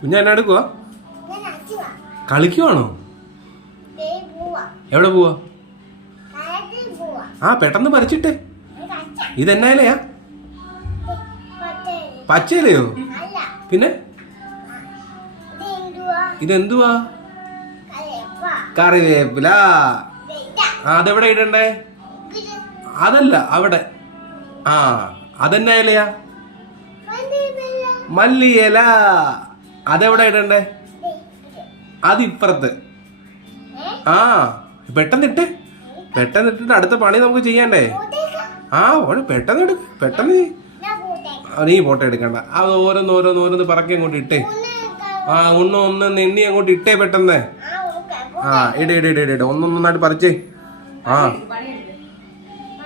കുഞ്ഞ എന്നാ എടുക്കുവാ? കളിക്കുവാണോ? എവിടെ പോവാ? ആ പെട്ടെന്ന് പറിച്ചിട്ടെ. ഇതെന്നാ ഇലയാ? പച്ചയിലയോ? പിന്നെ ഇതെന്തുവാ? കറിവേപ്പില. അതെവിടെ ഇടണ്ടേ? അതല്ല അവിടെ. ആ അതെന്നാ ഇലയാ? മല്ലിയില. അതെവിടെ ഇടണ്ടേ? അതിപ്പുറത്ത്. ആ പെട്ടെന്നിട്ട് പെട്ടെന്നിട്ടിട്ട് അടുത്ത പണി നമുക്ക് ചെയ്യണ്ടേ? ആ പെട്ടെന്ന് എടുക്ക, പെട്ടെന്ന്. നീ ഫോട്ടോ എടുക്കണ്ട. അത് ഓരോന്ന് പറക്കി അങ്ങോട്ട് ഇട്ടേ. ആ ഒന്ന് എണ്ണി അങ്ങോട്ട് ഇട്ടേ പെട്ടെന്ന്. ആ ഇട ഒന്നൊന്നായിട്ട് പറിച്ചേ. ആ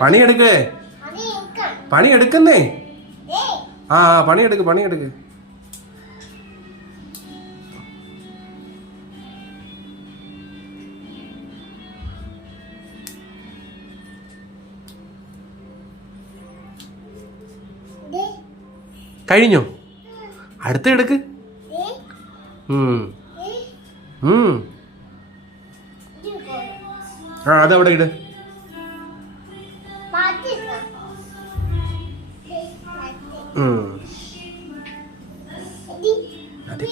പണിയെടുക്കേ, പണിയെടുക്കുന്നേ. ആ പണിയെടുക്ക്. കഴിഞ്ഞോ? അടുത്ത എടുക്ക്. ആ അതവിടെ ഇട്. അതെ